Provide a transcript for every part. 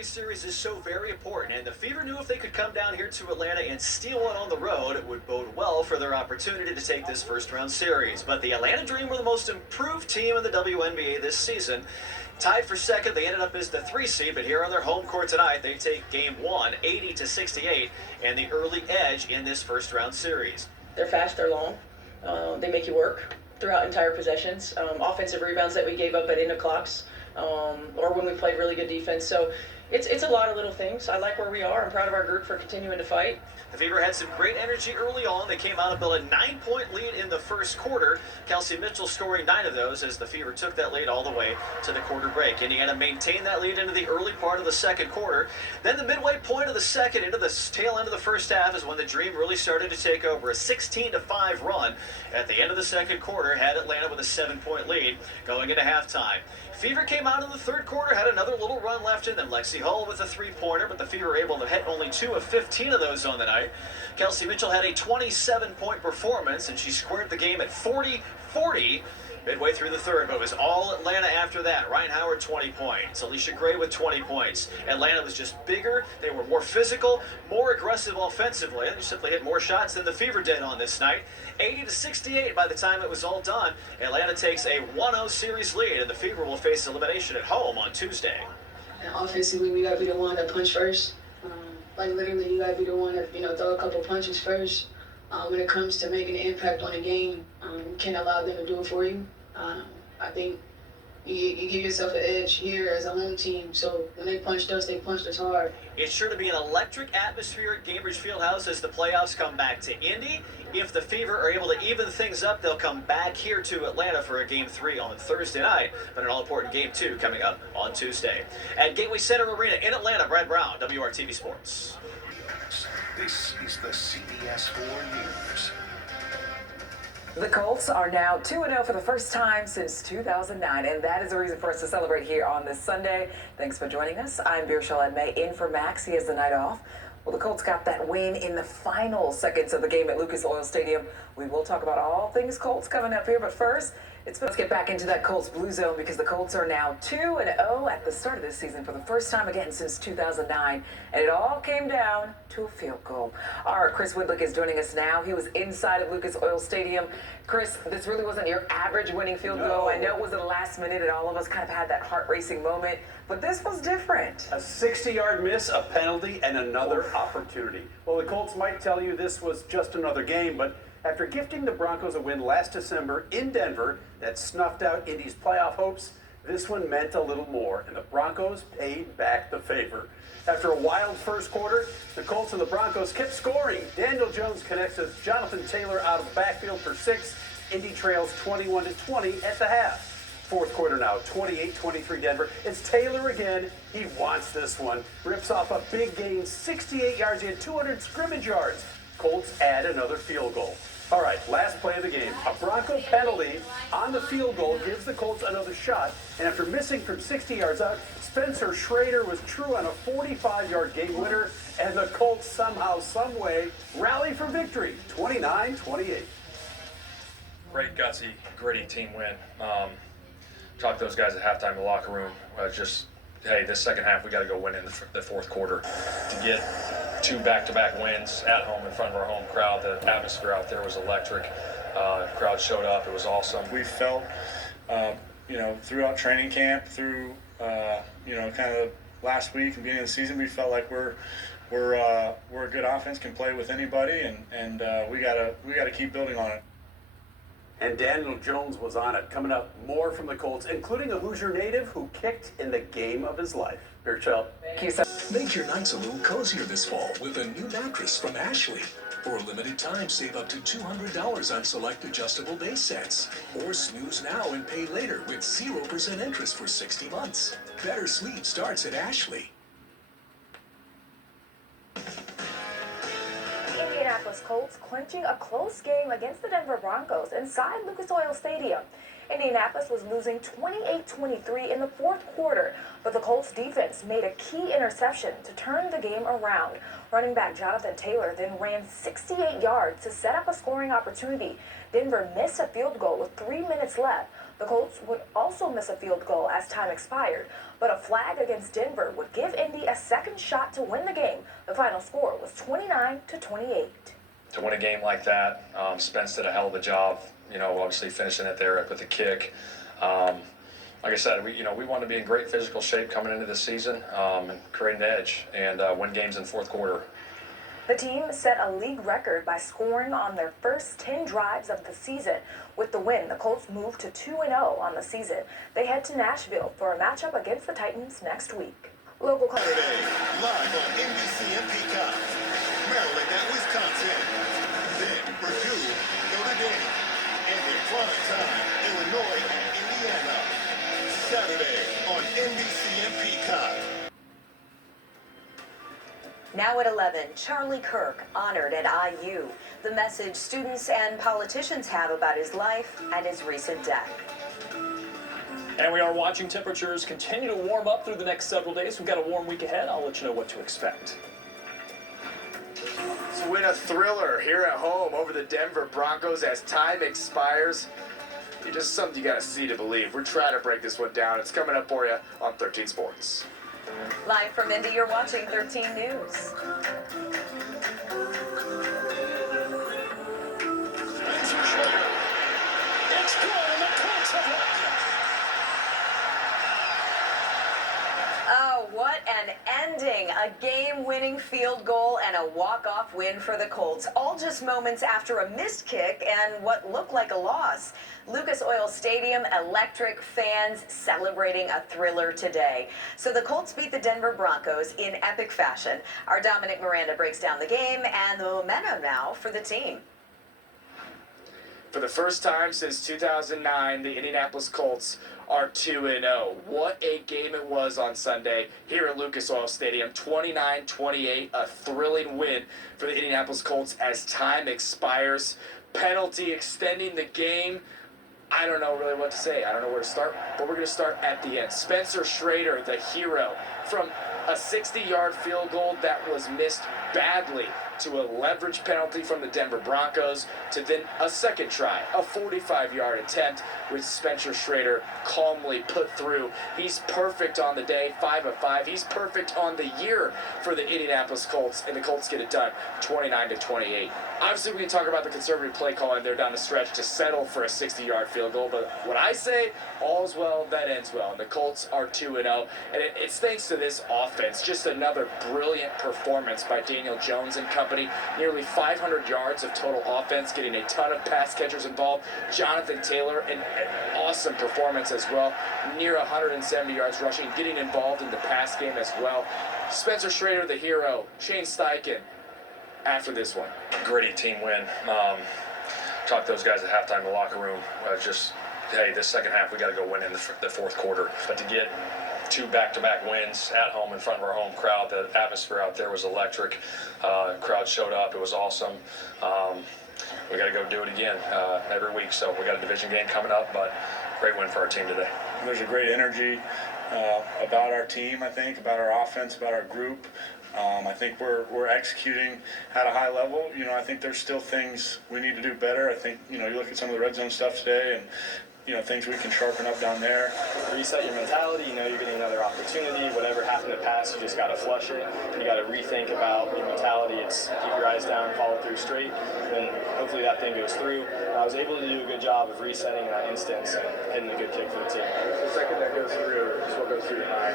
Series is so very important, and the Fever knew if they could come down here to Atlanta and steal one on the road, it would bode well for their opportunity to take this first-round series. But the Atlanta Dream were the most improved team in the WNBA this season. Tied for second, they ended up as the 3 seed, but here on their home court tonight, they take Game 1, 80-68, and the early edge in this first-round series. They're fast, they're long. They make you work throughout entire possessions. Offensive rebounds that we gave up at end of clocks, or when we played really good defense. So it's a lot of little things. I like where we are. I'm proud of our group for continuing to fight. The Fever had some great energy early on. They came out and built a 9-point lead in the first quarter. Kelsey Mitchell scoring 9 of those as the Fever took that lead all the way to the quarter break. Indiana maintained that lead into the early part of the second quarter. Then the midway point of the second into the tail end of the first half is when the Dream really started to take over. A 16-5 run at the end of the second quarter had Atlanta with a 7-point lead going into halftime. Fever came out in the third quarter, had another little run left in them. Lexi Hull with a 3-pointer, but the Fever were able to hit only 2 of 15 of those on the night. Kelsey Mitchell had a 27-point performance, and she squared the game at 40-40 midway through the third, but it was all Atlanta after that. Ryan Howard, 20 points. Alicia Gray with 20 points. Atlanta was just bigger. They were more physical, more aggressive offensively. They simply hit more shots than the Fever did on this night. 80-68 by the time it was all done. Atlanta takes a 1-0 series lead, and the Fever will face elimination at home on Tuesday. And offensively, we got to be the one that punch first. Literally, you got to be the one that, throw a couple punches first. When it comes to making an impact on the game, you can't allow them to do it for you. I think you give yourself an edge here as a home team. So when they punched us hard. It's sure to be an electric atmosphere at Gainbridge Fieldhouse as the playoffs come back to Indy. If the Fever are able to even things up, they'll come back here to Atlanta for a Game 3 on Thursday night, but an all-important Game 2 coming up on Tuesday. At Gateway Center Arena in Atlanta, Brad Brown, WRTV Sports. This is the CBS 4 News. The Colts are now 2-0 for the first time since 2009, and that is a reason for us to celebrate here on this Sunday. Thanks for joining us. I'm Beershal May in for Max. He has the night off. Well, the Colts got that win in the final seconds of the game at Lucas Oil Stadium. We will talk about all things Colts coming up here, but first, let's get back into that Colts Blue Zone because the Colts are now 2-0 at the start of this season for the first time again since 2009, and it all came down to a field goal. Our Chris Woodlick is joining us now. He was inside of Lucas Oil Stadium. Chris, this really wasn't your average winning field goal. I know it was the last minute, and all of us kind of had that heart-racing moment, but this was different. A 60-yard miss, a penalty, and another opportunity. Well, the Colts might tell you this was just another game, but after gifting the Broncos a win last December in Denver that snuffed out Indy's playoff hopes, this one meant a little more, and the Broncos paid back the favor. After a wild first quarter, the Colts and the Broncos kept scoring. Daniel Jones connects with Jonathan Taylor out of the backfield for 6. Indy trails 21-20 at the half. Fourth quarter now, 28-23 Denver. It's Taylor again. He wants this one. Rips off a big gain, 68 yards. He had 200 scrimmage yards. Colts add another field goal. All right, last play of the game. A Bronco penalty on the field goal gives the Colts another shot. And after missing from 60 yards out, Spencer Shrader was true on a 45-yard game winner. And the Colts somehow, some way, rally for victory, 29-28. Great, gutsy, gritty team win. Talked to those guys at halftime in the locker room. Hey, this second half, we got to go win in the fourth quarter. To get 2 back-to-back wins at home in front of our home crowd, the atmosphere out there was electric. Crowd showed up. It was awesome. We felt, throughout training camp, through, kind of last week and beginning of the season, we felt like we're a good offense, can play with anybody, and we gotta keep building on it. And Daniel Jones was on it. Coming up, more from the Colts, including a Hoosier native who kicked in the game of his life. Beershal. Thank you so Make your nights a little cozier this fall with a new mattress from Ashley. For a limited time, save up to $200 on select adjustable base sets. Or snooze now and pay later with 0% interest for 60 months. Better sleep starts at Ashley. The Indianapolis Colts clinching a close game against the Denver Broncos inside Lucas Oil Stadium. Indianapolis was losing 28-23 in the fourth quarter, but the Colts defense made a key interception to turn the game around. Running back Jonathan Taylor then ran 68 yards to set up a scoring opportunity. Denver missed a field goal with 3 minutes left. The Colts would also miss a field goal as time expired, but a flag against Denver would give Indy a second shot to win the game. The final score was 29-28. To win a game like that, Spence did a hell of a job, obviously finishing it there with a kick. Like I said, we want to be in great physical shape coming into this season and create an edge and win games in fourth quarter. The team set a league record by scoring on their first 10 drives of the season. With the win, the Colts moved to 2-0 on the season. They head to Nashville for a matchup against the Titans next week. Local Saturday, live on NBC and Peacock. Maryland at Wisconsin. Then Purdue, Notre Dame. And in prime time, Illinois at Indiana. Saturday on NBC and Peacock. Now at 11, Charlie Kirk honored at IU. The message students and politicians have about his life and his recent death. And we are watching temperatures continue to warm up through the next several days. We've got a warm week ahead. I'll let you know what to expect. So win a thriller here at home over the Denver Broncos as time expires. It's just something you got to see to believe. We're trying to break this one down. It's coming up for you on 13 Sports. Live from Indy, you're watching 13 News. Spencer Shrader. It's good, and the Colts have won. Oh, what an ending. A game-winning field goal and a walk-off win for the Colts. All just moments after a missed kick and what looked like a loss. Lucas Oil Stadium, electric, fans celebrating a thriller today. So the Colts beat the Denver Broncos in epic fashion. Our Dominic Miranda breaks down the game and the momentum now for the team. For the first time since 2009, the Indianapolis Colts are 2-0. What a game it was on Sunday here at Lucas Oil Stadium. 29-28, a thrilling win for the Indianapolis Colts as time expires. Penalty extending the game. I don't know really what to say. I don't know where to start, but we're going to start at the end. Spencer Shrader, the hero, from a 60-yard field goal that was missed badly to a leverage penalty from the Denver Broncos to then a second try, a 45-yard attempt, which Spencer Shrader calmly put through. He's perfect on the day, 5 of 5. He's perfect on the year for the Indianapolis Colts, and the Colts get it done, 29-28. Obviously, we can talk about the conservative play calling there down the stretch to settle for a 60-yard field goal, but what I say, all's well that ends well. And the Colts are 2-0, and it's thanks to this offense. Just another brilliant performance by Daniel Jones and company. Nearly 500 yards of total offense, getting a ton of pass catchers involved. Jonathan Taylor, an awesome performance as well. Near 170 yards rushing, getting involved in the pass game as well. Spencer Shrader, the hero. Shane Steichen, after this one. Gritty team win. Talked to those guys at halftime in the locker room. Hey, this second half we got to go win in the fourth quarter. But to get 2 back-to-back wins at home in front of our home crowd, the atmosphere out there was electric. Crowd showed up. It was awesome. We got to go do it again every week. So we got a division game coming up, but great win for our team today. There's a great energy about our team, I think, about our offense, about our group. I think we're executing at a high level. I think there's still things we need to do better. I think, you look at some of the red zone stuff today and, things we can sharpen up down there. Reset your mentality. You're getting another opportunity. Whatever happened in the past, you just got to flush it. You got to rethink about your mentality. It's keep your eyes down, follow through straight, and hopefully that thing goes through. And I was able to do a good job of resetting in that instance and hitting a good kick for the team. The second that goes through is what goes through tonight.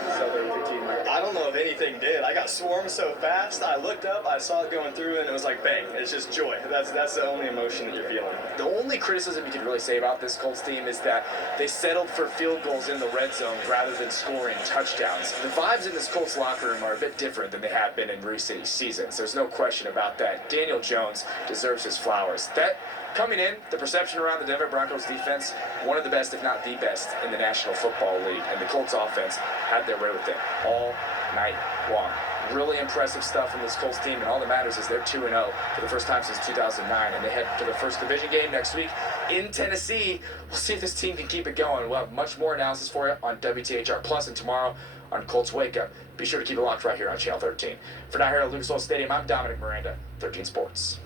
I don't know if anything did. I got swarmed so fast. I looked up, I saw it going through, and it was like bang. It's just joy. That's the only emotion that you're feeling. The only criticism you can really say about this Colts team is that they settled for field goals in the red zone rather than scoring touchdowns. The vibes in this Colts locker room are a bit different than they have been in recent seasons. There's no question about that. Daniel Jones deserves his flowers. That coming in, the perception around the Denver Broncos defense, one of the best, if not the best, in the National Football League. And the Colts offense had their way with it all night long. Really impressive stuff from this Colts team, and all that matters is they're 2-0 for the first time since 2009, and they head to the first division game next week in Tennessee. We'll see if this team can keep it going. We'll have much more analysis for you on WTHR Plus and tomorrow on Colts Wake Up. Be sure to keep it locked right here on Channel 13. For now here at Lucas Oil Stadium, I'm Dominic Miranda, 13 Sports.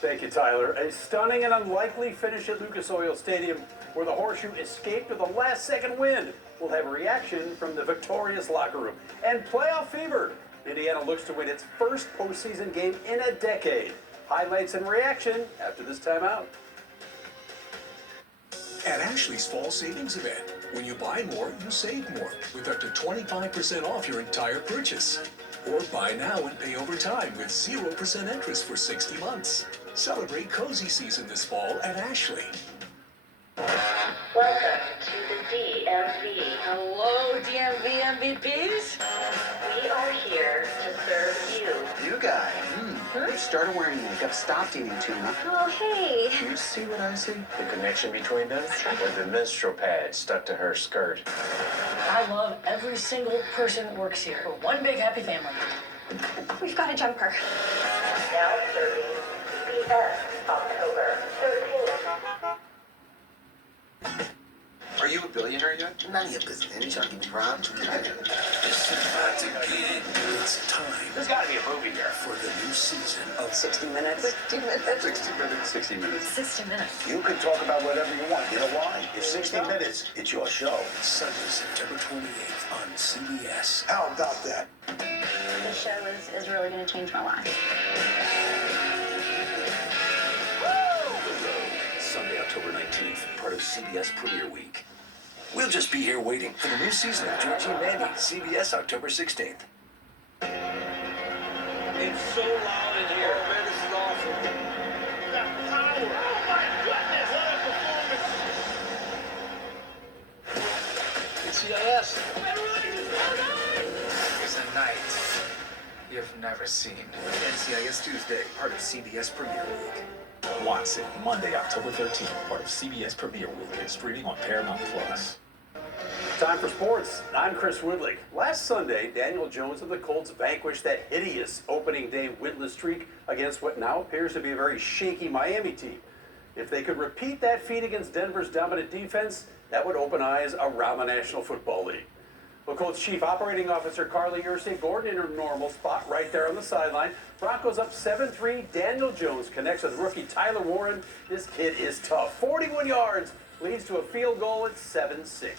Thank you, Tyler. A stunning and unlikely finish at Lucas Oil Stadium where the Horseshoe escaped with a last-second win. We'll have a reaction from the victorious locker room. And playoff fever. Indiana Indiana looks to win its first postseason game in a decade. Highlights and reaction after this timeout. At Ashley's Fall Savings Event, when you buy more, you save more with up to 25% off your entire purchase. Or buy now and pay over time with 0% interest for 60 months. Celebrate cozy season this fall at Ashley. Welcome to the DMV. Hello, DMV MVPs. We are here to serve you. You guys, you started wearing makeup, stopped eating tuna. Oh, hey. You see what I see? The connection between them? Or the menstrual pad stuck to her skirt? I love every single person that works here. We're one big happy family. We've got a jumper. Now serving CBS October 13th. Are you a billionaire yet? None of your business. I'm proud to tell you. It's time There's got to be a movie here. for the new season of 60 minutes. 60 minutes. 60 minutes. 60 minutes. 60 minutes. You can talk about whatever you want. You know why? It's 60 minutes. It's your show. Sunday, September 28th on CBS. How about that? This show is really going to change my life. Sunday, October 19th, part of CBS Premiere Week. We'll just be here waiting for the new season of Georgie and Mandy, CBS October 16th. It's so loud in here. Oh, man, this is awesome. That power. Oh, my goodness. What a performance. NCIS. It's a night you've never seen. NCIS Tuesday, part of CBS Premiere Week. Watch it Monday, October 13th, part of CBS Premiere Week and streaming on Paramount Plus. Time for sports. I'm Chris Woodley. Last Sunday, Daniel Jones and the Colts vanquished that hideous opening day winless streak against what now appears to be a very shaky Miami team. If they could repeat that feat against Denver's dominant defense, that would open eyes around the National Football League. Well, Colts Chief Operating Officer Carly Ursay-Gordon in her normal spot right there on the sideline. Broncos up 7-3. Daniel Jones connects with rookie Tyler Warren. This kid is tough. 41 yards, leads to a field goal at 7-6.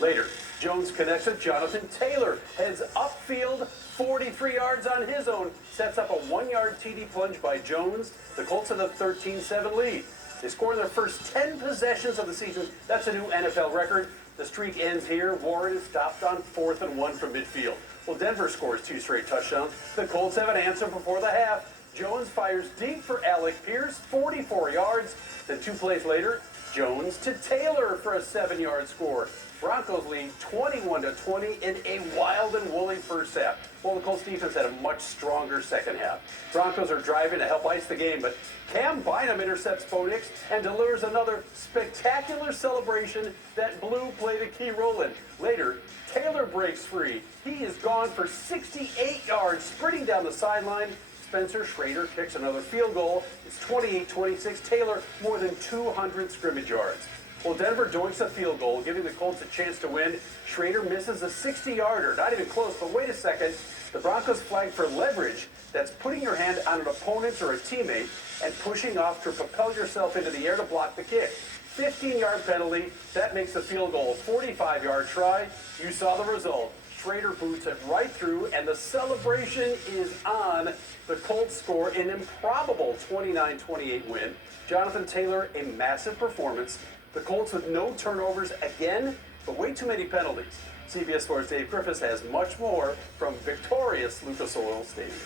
Later, Jones connects with Jonathan Taylor, heads upfield, 43 yards on his own, sets up a 1-yard TD plunge by Jones. The Colts have a 13-7 lead. They score in their first 10 possessions of the season. That's a new NFL record. The streak ends here. Warren is stopped on 4th and 1 from midfield. Well, Denver scores 2 straight touchdowns. The Colts have an answer before the half. Jones fires deep for Alec Pierce, 44 yards. Then 2 plays later, Jones to Taylor for a 7-yard score. Broncos lead 21-20 in a wild and woolly first half. Well, the Colts defense had a much stronger second half. Broncos are driving to help ice the game, but Cam Bynum intercepts Bo Nix and delivers another spectacular celebration that Blue played a key role in. Later, Taylor breaks free. He is gone for 68 yards, sprinting down the sideline. Spencer Shrader kicks another field goal. It's 28-26. Taylor more than 200 scrimmage yards. Well, Denver doinks a field goal, giving the Colts a chance to win. Shrader misses a 60-yarder. Not even close, but wait a second. The Broncos flag for leverage. That's putting your hand on an opponent or a teammate and pushing off to propel yourself into the air to block the kick. 15-yard penalty. That makes the field goal a 45-yard try. You saw the result. Shrader boots it right through, and the celebration is on. The Colts score an improbable 29-28 win. Jonathan Taylor, a massive performance. The Colts with no turnovers again, but way too many penalties. CBS Sports' Dave Griffiths has much more from victorious Lucas Oil Stadium.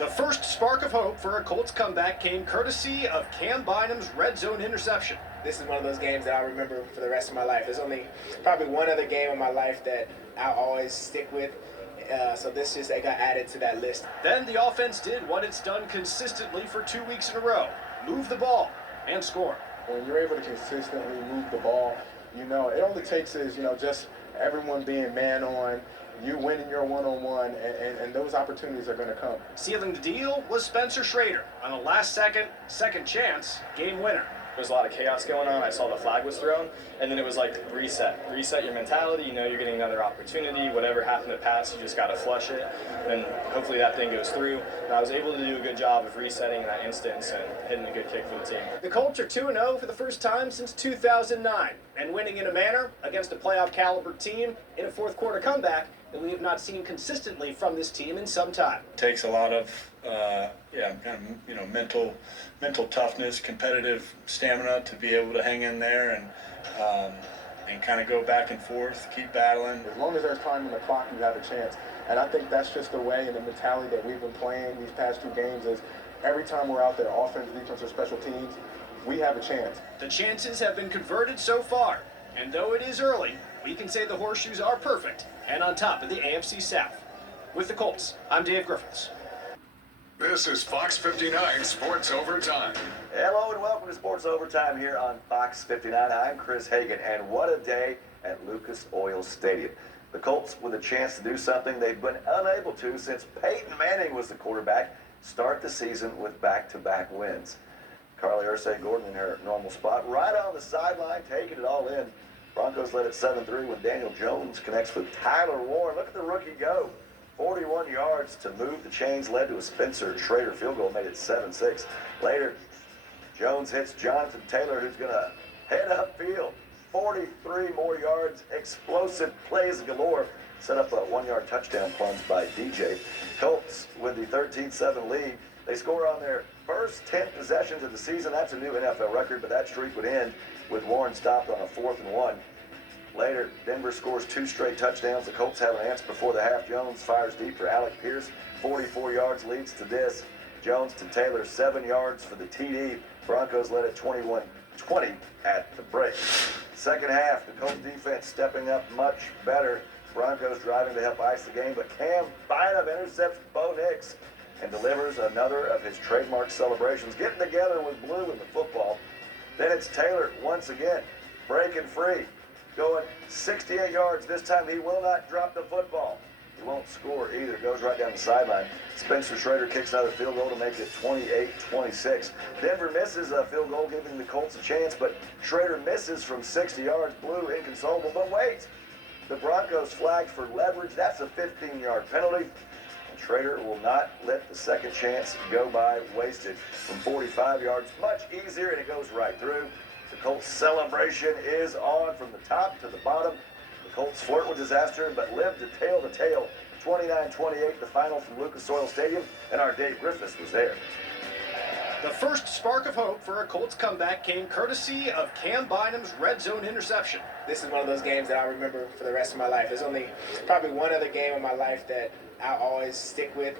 The first spark of hope for a Colts comeback came courtesy of Cam Bynum's red zone interception. This is one of those games that I'll remember for the rest of my life. There's only probably one other game in my life that I'll always stick with. So this just got added to that list. Then the offense did what it's done consistently for 2 weeks in a row. Move the ball and score. When you're able to consistently move the ball, it only takes is, just everyone being man on, you winning your one-on-one, and those opportunities are going to come. Sealing the deal was Spencer Shrader on a second chance game winner. There was a lot of chaos going on. I saw the flag was thrown, and then it was like reset your mentality. You're getting another opportunity. Whatever happened to pass, you just got to flush it, and hopefully that thing goes through. And I was able to do a good job of resetting that instance and hitting a good kick for the team. The Colts are 2-0 for the first time since 2009, and winning in a manner against a playoff caliber team in a fourth quarter comeback that we have not seen consistently from this team in some time. Takes a lot of mental toughness, competitive stamina to be able to hang in there and kind of go back and forth, keep battling. As long as there's time on the clock, you have a chance. And I think that's just the way and the mentality that we've been playing these past 2 games is every time we're out there, offense, defense, or special teams, we have a chance. The chances have been converted so far, and though it is early, we can say the Horseshoes are perfect and on top of the AFC South. With the Colts, I'm Dave Griffiths. This is Fox 59 Sports Overtime. Hello and welcome to Sports Overtime here on Fox 59. I'm Chris Hagan, and what a day at Lucas Oil Stadium. The Colts with a chance to do something they've been unable to since Peyton Manning was the quarterback, start the season with back-to-back wins. Carly Ursay-Gordon in her normal spot, right on the sideline, taking it all in. Broncos led at 7-3 when Daniel Jones connects with Tyler Warren. Look at the rookie go. 41 yards to move the chains, led to a Spencer Shrader field goal, made it 7-6. Later, Jones hits Jonathan Taylor, who's going to head upfield. 43 more yards, explosive plays galore. Set up a 1-yard touchdown plunge by DJ. Colts with the 13-7 lead. They score on their first 10 possessions of the season. That's a new NFL record, but that streak would end with Warren stopped on a 4th and 1. Later, Denver scores 2 straight touchdowns. The Colts have an answer before the half. Jones fires deep for Alec Pierce. 44 yards leads to this. Jones to Taylor, 7 yards for the TD. Broncos led at 21-20 at the break. Second half, the Colts defense stepping up much better. Broncos driving to help ice the game, but Cam Bynum intercepts Bo Nix and delivers another of his trademark celebrations, getting together with Blue in the football. Then it's Taylor once again, breaking free, going 68 yards. This time he will not drop the football. He won't score either. Goes right down the sideline. Spencer Shrader kicks another field goal to make it 28-26. Denver misses a field goal, giving the Colts a chance, but Shrader misses from 60 yards. Blue inconsolable, but wait. The Broncos flagged for leverage. That's a 15-yard penalty. And Shrader will not let the second chance go by wasted from 45 yards. Much easier, and it goes right through. The Colts celebration is on from the top to the bottom. The Colts flirt with disaster, but live to tell the tale. 29-28, the final from Lucas Oil Stadium, and our Dave Griffiths was there. The first spark of hope for a Colts comeback came courtesy of Cam Bynum's red zone interception. This is one of those games that I'll remember for the rest of my life. There's only probably one other game in my life that I'll always stick with.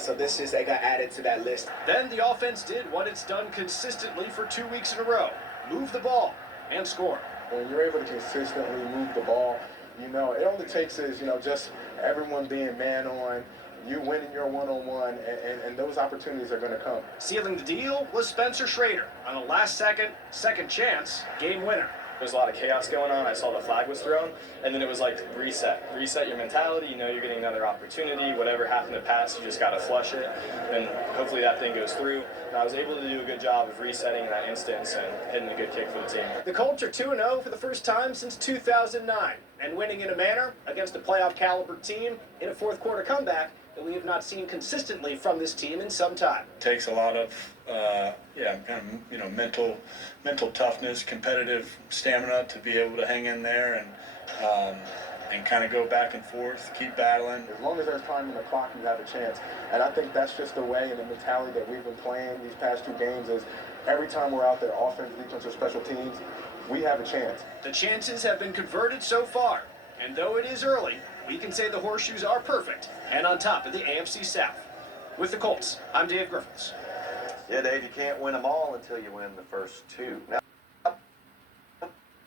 So this just got added to that list. Then the offense did what it's done consistently for 2 weeks in a row. Move the ball and score. When you're able to consistently move the ball, it only takes is, just everyone being man on, you winning your one-on-one, and those opportunities are going to come. Sealing the deal was Spencer Shrader on a second chance game winner. There's a lot of chaos going on. I saw the flag was thrown, and then it was like reset your mentality. You know you're getting another opportunity. Whatever happened to pass, you just got to flush it, and hopefully that thing goes through. And I was able to do a good job of resetting in that instance and hitting a good kick for the team. The Colts are 2-0 for the first time since 2009, and winning in a manner against a playoff caliber team in a fourth quarter comeback that we have not seen consistently from this team in some time. Takes a lot of mental toughness, competitive stamina to be able to hang in there and kind of go back and forth, keep battling. As long as there's time on the clock, you have a chance. And I think that's just the way and the mentality that we've been playing these past 2 games is every time we're out there, offense, defense, or special teams, we have a chance. The chances have been converted so far, and though it is early, we can say the Horseshoes are perfect and on top of the AFC South. With the Colts, I'm Dave Griffiths. Yeah, Dave, you can't win them all until you win the first 2. Now,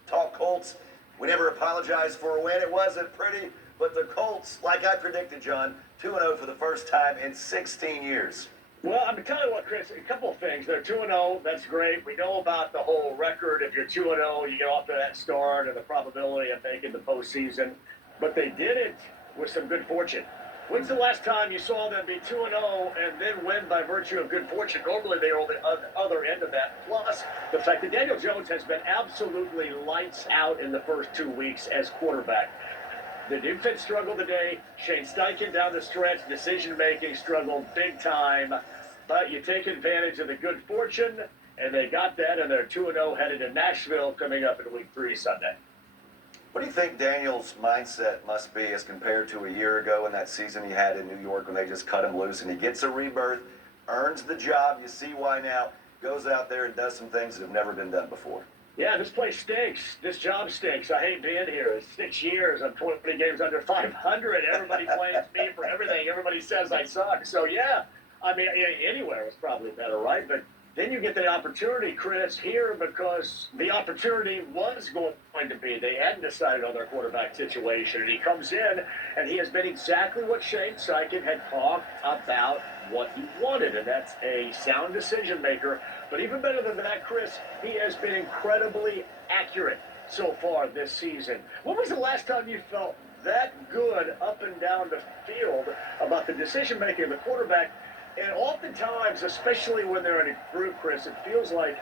talk Colts. We never apologized for a win. It wasn't pretty, but the Colts, like I predicted, John, 2-0 for the first time in 16 years. Well, I'm going to tell you what, Chris, a couple of things. They're 2-0. That's great. We know about the whole record. If you're 2-0, you get off to that start and the probability of making the postseason. But they did it with some good fortune. When's the last time you saw them be 2-0 and then win by virtue of good fortune? Normally they are on the other end of that. Plus, the fact that Daniel Jones has been absolutely lights out in the first 2 weeks as quarterback. The defense struggled today. Shane Steichen down the stretch, decision-making struggled big time. But you take advantage of the good fortune and they got that, and they're 2-0 headed to Nashville coming up in week 3 Sunday. What do you think Daniel's mindset must be as compared to a year ago in that season he had in New York when they just cut him loose and he gets a rebirth, earns the job, you see why now, goes out there and does some things that have never been done before? Yeah, this place stinks. This job stinks. I hate being here. It's 6 years. I'm 20 games under 500. Everybody blames me for everything. Everybody says I suck. So, yeah, I mean, anywhere is probably better, right? But then you get the opportunity, Chris, here because the opportunity was going to be. They hadn't decided on their quarterback situation. And he comes in, and he has been exactly what Shane Steichen had talked about what he wanted, and that's a sound decision maker. But even better than that, Chris, he has been incredibly accurate so far this season. When was the last time you felt that good up and down the field about the decision making of the quarterback? And oftentimes, especially when they're in a group, Chris, it feels like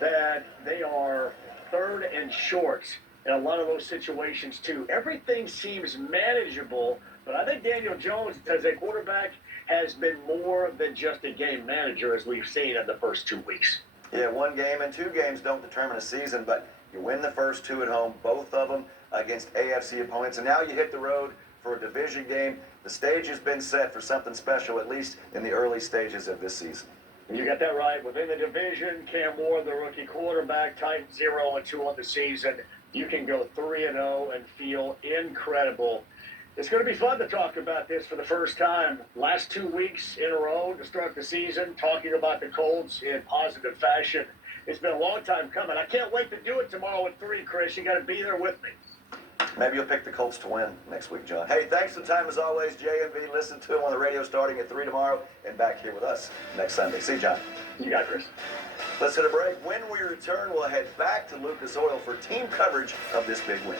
that they are third and short in a lot of those situations, too. Everything seems manageable, but I think Daniel Jones, as a quarterback, has been more than just a game manager, as we've seen in the first 2 weeks. Yeah, 1 game and 2 games don't determine a season, but you win the first 2 at home, both of them against AFC opponents, and now you hit the road for a division game. The stage has been set for something special, at least in the early stages of this season. You got that right. Within the division, Cam Moore, the rookie quarterback, tied 0-2 on the season. You can go 3-0 and feel incredible. It's going to be fun to talk about this for the first time. Last 2 weeks in a row to start the season, talking about the Colts in positive fashion. It's been a long time coming. I can't wait to do it tomorrow at 3, Chris. You got to be there with me. Maybe you'll pick the Colts to win next week, John. Hey, thanks for the time as always, JMV. Listen to him on the radio starting at 3 tomorrow and back here with us next Sunday. See you, John. You got it, Chris. Let's hit a break. When we return, we'll head back to Lucas Oil for team coverage of this big win.